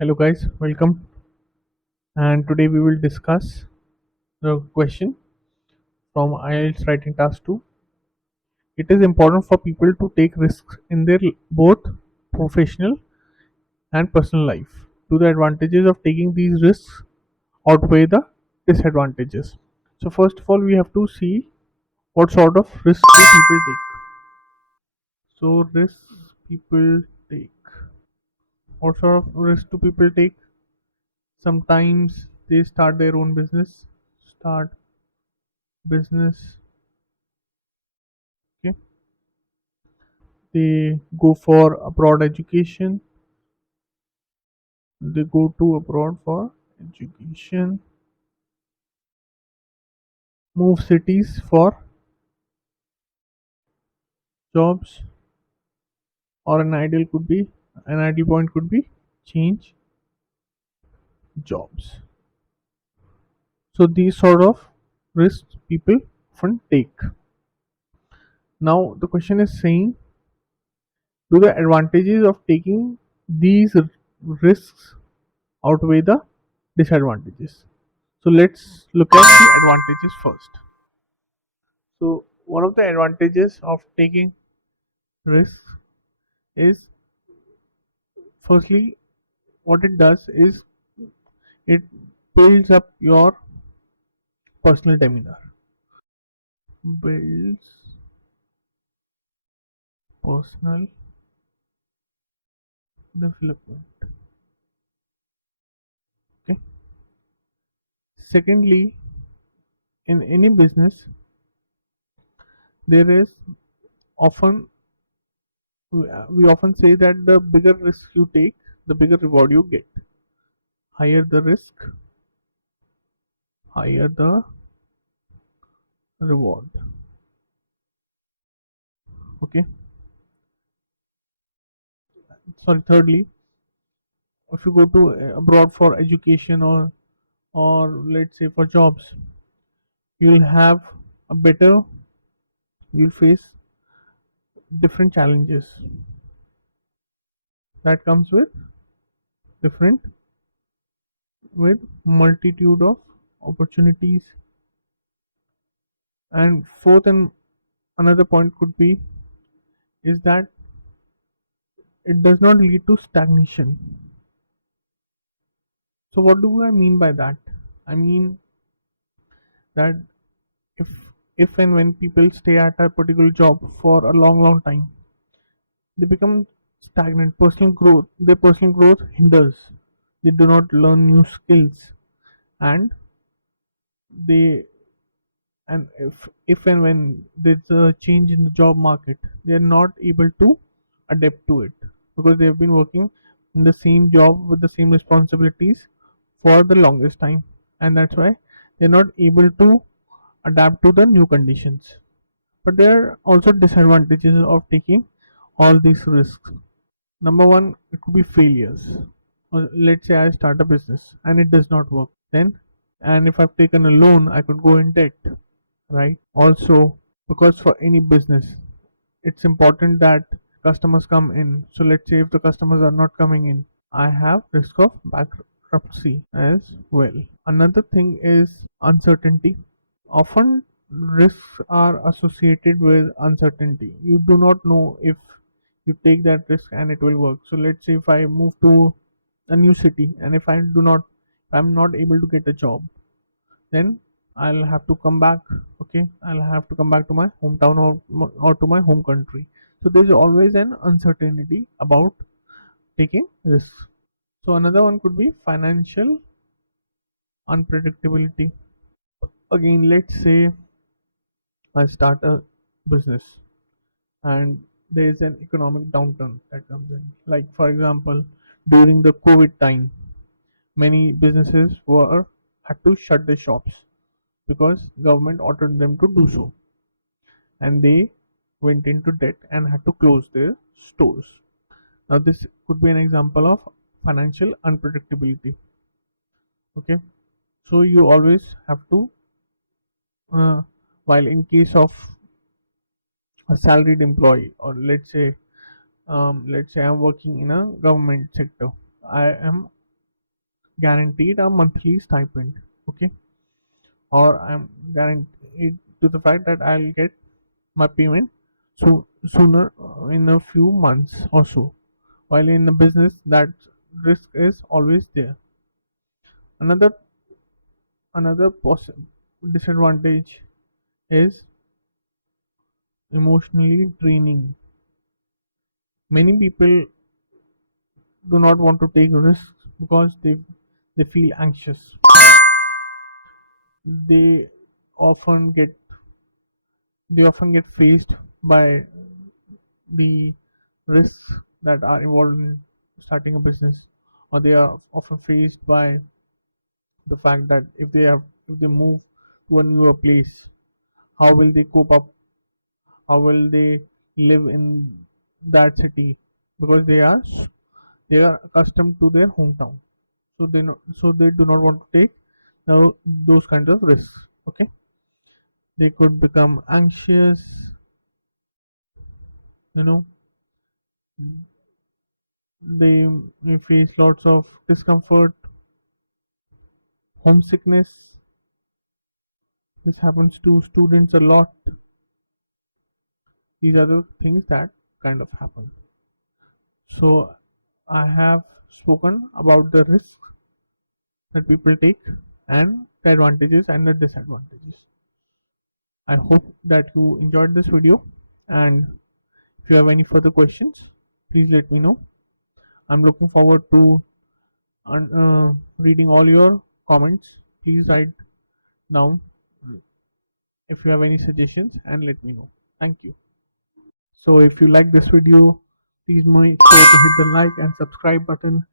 Hello, guys, welcome. And today we will discuss the question from IELTS Writing Task 2. It is important for people to take risks in their both professional and personal life. Do the advantages of taking these risks outweigh the disadvantages? So, first of all, we have to see what sort of risks do people take. So, risks people take. What sort of risks do people take? Sometimes they start their own business, start business. Okay, they go for abroad education, they go to abroad for education, move cities for jobs, or an ideal point could be change jobs. So these sort of risks people often take. Now the question is saying, do the advantages of taking these risks outweigh the disadvantages? So let's look at the advantages first. So one of the advantages of taking risks is, firstly, what it does is it builds up your personal demeanor. Builds personal development. Okay. Secondly, in any business, there is often we often say that the bigger risk you take, the bigger reward you get. Higher the risk, higher the reward. Okay. Sorry. Thirdly, if you go to abroad for education or let's say for jobs, you'll have a better you'll face different challenges that comes different with multitude of opportunities. And fourth, and another point could be, is that it does not lead to stagnation. So what do I mean by that? I mean that if and when people stay at a particular job for a long time, they become stagnant. Their personal growth hinders. They do not learn new skills, and they and if and when there's a change in the job market, they are not able to adapt to it because they have been working in the same job with the same responsibilities for the longest time, and that's why they're not able to adapt to the new conditions. But there are also disadvantages of taking all these risks. Number one, it could be failures. Let's say I start a business and it does not work, then, and if I've taken a loan, I could go in debt, right? Also, because for any business, it's important that customers come in. So let's say if the customers are not coming in, I have risk of bankruptcy as well. Another thing is uncertainty. Often risks are associated with uncertainty. You do not know if you take that risk and it will work. So let's say if I move to a new city and if I'm not able to get a job, then I'll have to come back. Okay, I'll have to come back to my hometown or to my home country. So there's always an uncertainty about taking risks. So another one could be financial unpredictability. Again, let's say I start a business and there is an economic downturn that comes in. Like for example, during the COVID time, many businesses were had to shut their shops because government ordered them to do so, and they went into debt and had to close their stores. Now this could be an example of financial unpredictability. Okay, so you always have to, uh, while in case of a salaried employee, or let's say I'm working in a government sector. I am. guaranteed a monthly stipend, okay, or I'm guaranteed to the fact that I'll get my payment sooner, in a few months or so. While in a business, that risk is always there. Another disadvantage is emotionally draining. Many people do not want to take risks because they feel anxious. They often get they often get faced by the risks that are involved in starting a business, or they are often faced by the fact that if they move to a newer place, how will they cope up, how will they live in that city, because they are accustomed to their hometown, so so they do not want to take those kinds of risks, okay. They could become anxious, you know. They may face lots of discomfort, homesickness. This happens to students a lot. These are the things that kind of happen. So I have spoken about the risks that people take and the advantages and the disadvantages. I hope that you enjoyed this video, and if you have any further questions, please let me know. I'm looking forward to reading all your comments. Please write down if you have any suggestions and let me know. Thank you. So if you like this video, please make sure to hit the like and subscribe button